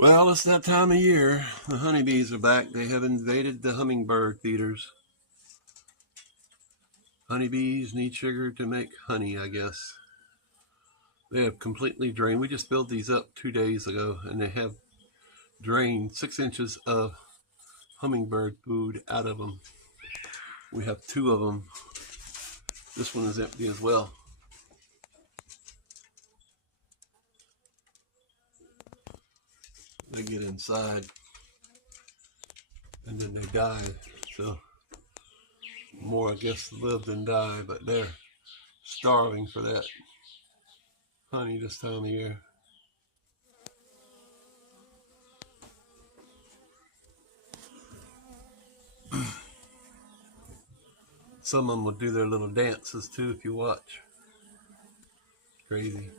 Well, it's that time of year. The honeybees are back. They have invaded the hummingbird feeders. Honeybees need sugar to make honey, I guess. They have completely drained. We just filled these up 2 days ago, and they have drained 6 inches of hummingbird food out of them. We have two of them. This one is empty as well. They get inside and then they die. So more, I guess, live than die, but they're starving for that honey this time of year. Some of them will do their little dances too if you watch. Crazy.